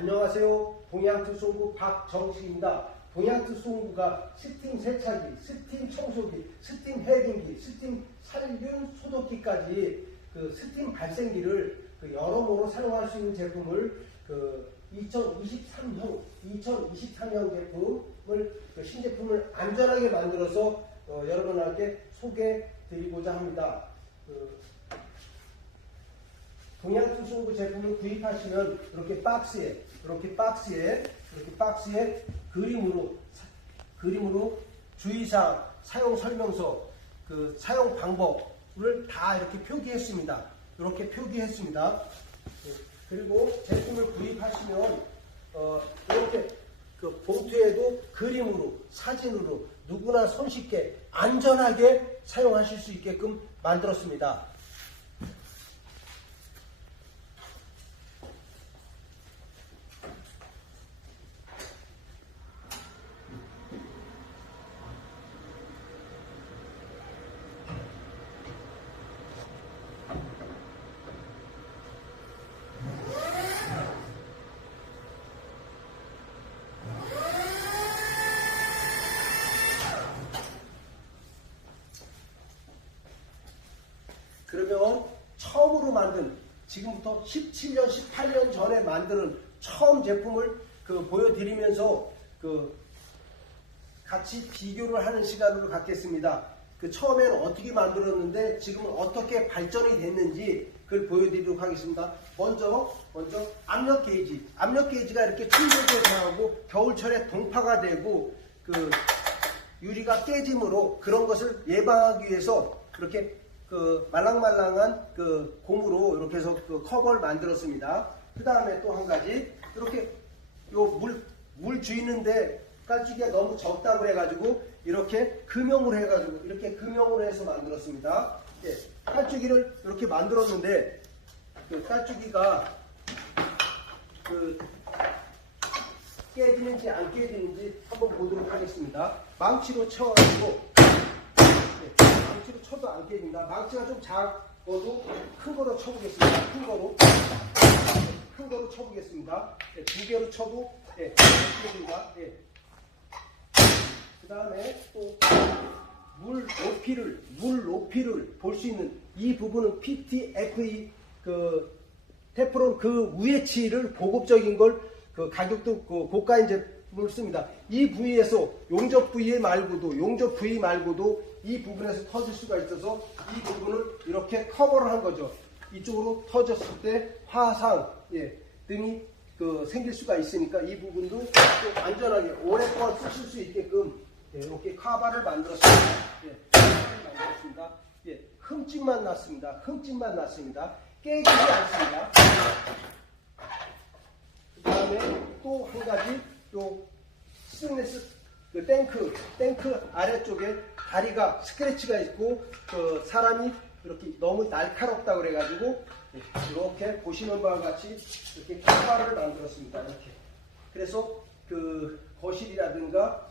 안녕하세요. 동양투송구 박정식입니다. 동양투송구가 스팀 세차기, 스팀 청소기, 스팀 헤딩기, 스팀 살균 소독기까지 그 스팀 발생기를 여러모로 사용할 수 있는 제품을 2023년 제품을 신제품을 안전하게 만들어서 여러분한테 소개해 드리고자 합니다. 동양투송구 제품을 구입하시면 이렇게 박스에 그림으로 주의사항, 사용 설명서, 사용 방법을 다 이렇게 표기했습니다. 그리고 제품을 구입하시면 이렇게 봉투에도 그림으로, 사진으로 누구나 손쉽게 안전하게 사용하실 수 있게끔 만들었습니다. 그러면 처음으로 만든, 지금부터 17년, 18년 전에 만드는 처음 제품을 보여드리면서 같이 비교를 하는 시간으로 갖겠습니다. 처음에는 어떻게 만들었는데 지금은 어떻게 발전이 됐는지 그걸 보여드리도록 하겠습니다. 먼저 압력 게이지. 압력 게이지가 이렇게 충격을 당하고 겨울철에 동파가 되고 유리가 깨짐으로 그런 것을 예방하기 위해서 그렇게 말랑말랑한 고무로 이렇게 해서 커버를 만들었습니다. 그 다음에 또 한 가지, 이렇게 물 주이는데 깔때기가 너무 적다고 해가지고 이렇게 금형으로 해서 만들었습니다. 예, 깔때기를 이렇게 만들었는데 깔때기가 깨지는지 안 깨지는지 한번 보도록 하겠습니다. 망치로 쳐가지고 망치로 쳐도 안 깨집니다. 망치가 좀 작아도 큰 거로 쳐보겠습니다. 큰 거로 쳐보겠습니다. 네, 두 개로 쳐도 깨집니다. 네. 그 다음에 또 물 높이를 볼 수 있는 이 부분은 PTFE 테프론 위에치를 보급적인 걸 가격도 고가인 제품을 씁니다. 이 부위에서 용접 부위 말고도 이 부분에서 터질 수가 있어서 이 부분을 이렇게 커버를 한 거죠. 이쪽으로 터졌을 때 화상 등이 생길 수가 있으니까 이 부분도 좀 안전하게 오랫동안 쓰실 수 있게끔 이렇게 카바를 만들었습니다. 흠집만 났습니다. 깨지지 않습니다. 그 다음에 또 한 가지, 스테인리스 탱크 아래쪽에 다리가 스크래치가 있고 사람이 이렇게 너무 날카롭다고 그래가지고 이렇게 보시는 바와 같이 이렇게 카바를 만들었습니다. 이렇게. 그래서 거실이라든가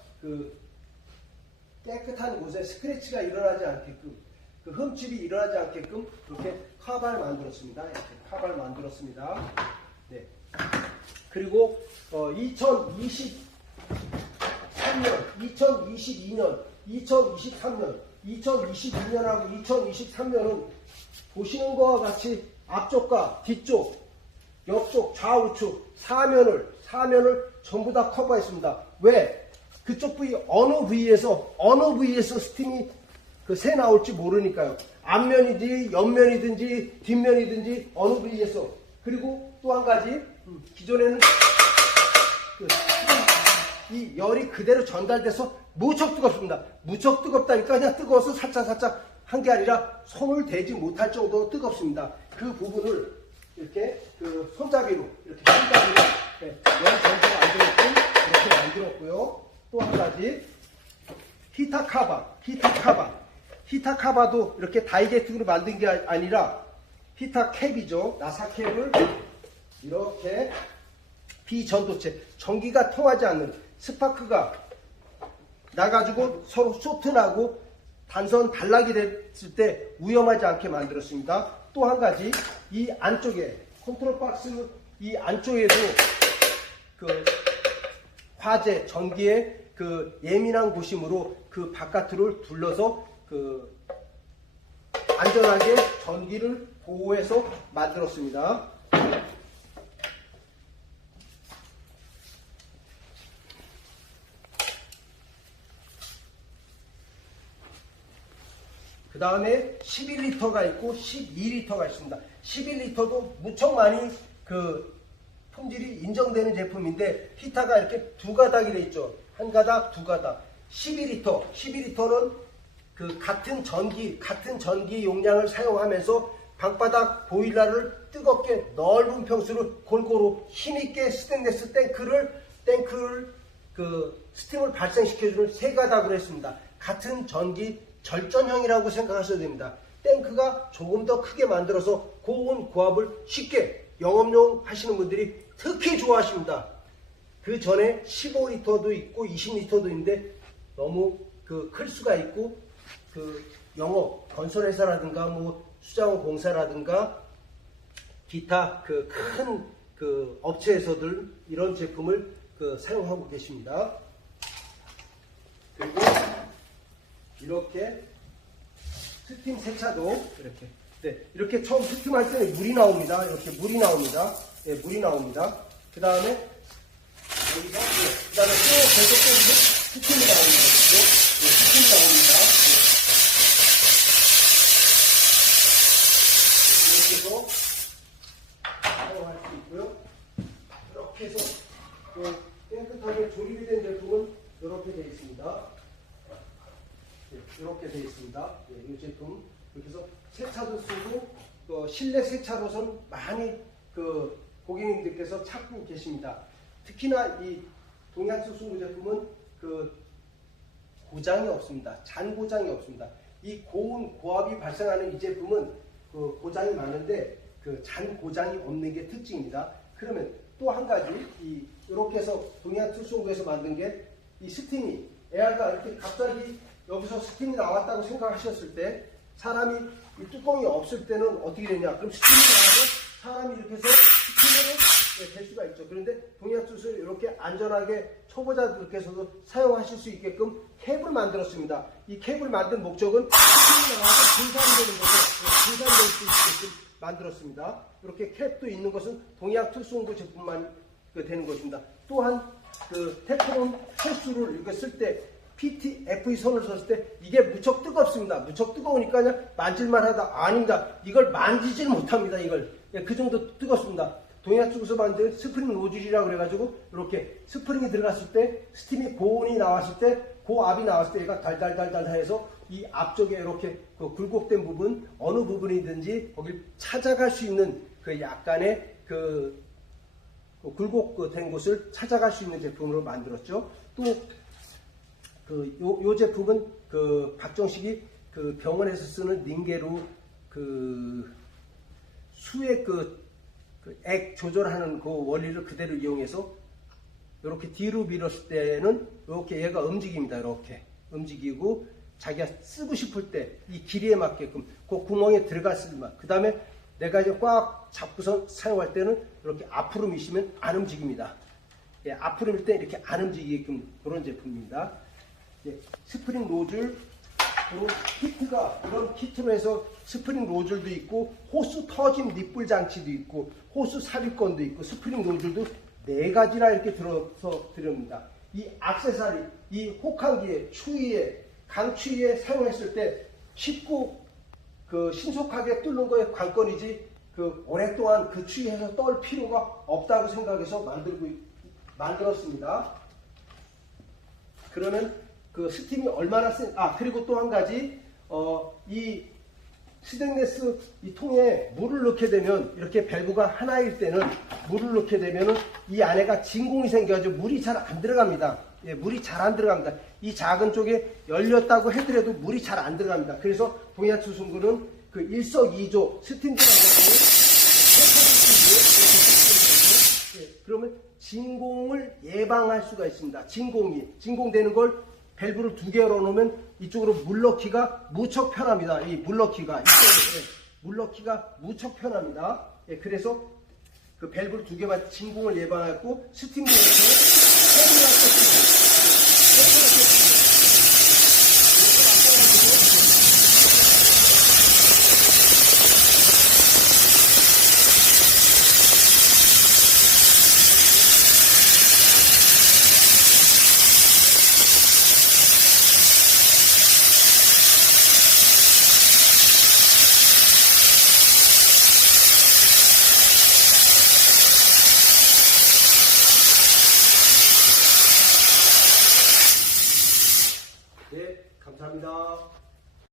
깨끗한 곳에 스크래치가 일어나지 않게끔, 흠집이 일어나지 않게끔 이렇게 카바를 만들었습니다. 네. 그리고 2023년, 2022년, 2023년, 2022년하고 2023년은 보시는 것과 같이 앞쪽과 뒤쪽, 옆쪽, 좌우측, 사면을 전부 다 커버했습니다. 왜? 그쪽 부위 어느 부위에서 스팀이 새 나올지 모르니까요. 앞면이든지 옆면이든지 뒷면이든지 어느 부위에서. 그리고 또 한 가지, 기존에는 이 열이 그대로 전달돼서 무척 뜨겁습니다. 무척 뜨겁다니까 그냥 뜨거워서 살짝 한 게 아니라 손을 대지 못할 정도로 뜨겁습니다. 그 부분을 이렇게 손잡이로 열 전도가 안 되게끔 이렇게 만들었고요. 또 한 가지, 히터 카바도 이렇게 다이제틱으로 만든 게 아니라 히터 캡이죠. 나사 캡을 이렇게 비전도체, 전기가 통하지 않는, 스파크가 나가지고 서로 쇼트나고 단선 단락이 됐을 때 위험하지 않게 만들었습니다. 또 한 가지, 이 안쪽에 컨트롤 박스 이 안쪽에도 그 화재, 전기에 그 예민한 곳이므로 그 바깥을 둘러서 그 안전하게 전기를 보호해서 만들었습니다. 그 다음에 11리터가 있고 12리터가 있습니다. 11리터도 무척 많이 그 품질이 인정되는 제품인데 히터가 이렇게 두 가닥이 되어 있죠. 한 가닥, 두 가닥. 12리터는 그 같은 전기 용량을 사용하면서 방바닥 보일러를 뜨겁게 넓은 평수를 골고루 힘있게 스테인리스 탱크를 그 스팀을 발생시켜주는 세 가닥으로 했습니다. 같은 전기 절전형이라고 생각하셔야 됩니다. 탱크가 조금 더 크게 만들어서 고온 고압을 쉽게 영업용 하시는 분들이 특히 좋아하십니다. 그 전에 15리터도 있고 20리터도 있는데 너무 그 클 수가 있고 그 영업 건설회사라든가 뭐 수자원 공사라든가 기타 그 큰 그 업체에서들 이런 제품을 그 사용하고 계십니다. 그리고 이렇게 스팀 세차도 이렇게 처음 스팀할 때는 물이 나옵니다. 이렇게 물이 나옵니다. 네, 물이 나옵니다. 그 다음에 여기서 그 다음에 또 계속적으로 스팀이 나옵니다. 네, 스팀이 나옵니다. 네. 이렇게 해서 사용할 수 있고요. 이렇게 해서 깨끗하게 조립이 된 제품은 이렇게 되어 있습니다. 이렇게 되어 있습니다. 이 제품 이렇게 해서 세차도 쓰고 실내 세차로선 많이 그 고객님들께서 찾고 계십니다. 특히나 이 동양수 순구 제품은 그 고장이 없습니다. 잔 고장이 없습니다. 이 고온 고압이 발생하는 이 제품은 그 고장이 많은데 그 잔 고장이 없는 게 특징입니다. 그러면 또 한 가지 이렇게 해서 동양수 순구에서 만든 게 이 스팀이 에어가 이렇게 갑자기 여기서 스팀이 나왔다고 생각하셨을 때 사람이 이 뚜껑이 없을 때는 어떻게 되냐? 그럼 스팀이 나와서 사람이 이렇게 해서 스팀으로 될 수가 있죠. 그런데 동양수를 이렇게 안전하게 초보자들께서도 사용하실 수 있게끔 캡을 만들었습니다. 이 캡을 만든 목적은 스팀이 나와서 분산되는 것을 분산될 수 있게끔 만들었습니다. 이렇게 캡도 있는 것은 동양투수홍구 제품만 되는 것입니다. 또한 그 테프론 횟수를 이렇게 쓸 때 PTFE 선을 썼을 때 이게 무척 뜨겁습니다. 무척 뜨거우니까 그냥 만질만 하다. 아닙니다. 이걸 만지질 못합니다. 이걸. 그 정도 뜨겁습니다. 동양쪽에서 만든 스프링 노즐이라고 그래가지고 이렇게 스프링이 들어갔을 때 스팀이 고온이 나왔을 때 고압이 나왔을 때 얘가 달달달달 해서 이 앞쪽에 이렇게 그 굴곡된 부분 어느 부분이든지 거길 찾아갈 수 있는 그 약간의 그 굴곡된 곳을 찾아갈 수 있는 제품으로 만들었죠. 또 요 제품은 그 박정식이 그 병원에서 쓰는 닌게로 그 수액 액 조절하는 그 원리를 그대로 이용해서 이렇게 뒤로 밀었을 때는 이렇게 얘가 움직입니다. 이렇게 움직이고 자기가 쓰고 싶을 때 이 길이에 맞게끔 그 구멍에 들어갔을 만 그 다음에 내가 이제 꽉 잡고서 사용할 때는 이렇게 앞으로 미시면 안 움직입니다. 예, 앞으로 밀 때 이렇게 안 움직이게끔 그런 제품입니다. 예, 스프링 노즐 그리고 키트가 이런 키트로 해서 스프링 노즐도 있고 호수 터짐 립불 장치도 있고 호수 삽입건도 있고 스프링 노즐도 4가지나 이렇게 들어서 드립니다. 이 액세서리, 이 혹한기에 추위에 강추위에 사용했을 때 쉽고 그 신속하게 뚫는 거에 관건이지 그 오랫동안 그 추위에서 떨 필요가 없다고 생각해서 만들었습니다. 그러면 그 스팀이 얼마나 그리고 또 한 가지 이 스테인리스 이 통에 물을 넣게 되면 이렇게 밸브가 하나일 때는 물을 넣게 되면은 이 안에가 진공이 생겨가지고 물이 잘 안 들어갑니다. 예, 물이 잘 안 들어갑니다. 이 작은 쪽에 열렸다고 해더라도 물이 잘 안 들어갑니다. 그래서 동양투순구는 그 일석이조 스팀 들어가는 그러면 진공을 예방할 수가 있습니다. 진공되는 걸 밸브를 2개 열어놓으면 이쪽으로 물 넣기가 무척 편합니다. 이 물 넣기가 무척 편합니다. 예, 그래서 그 밸브를 2개만 진공을 예방하고 스팀도 이렇게 세분화 세팅을 네, 감사합니다.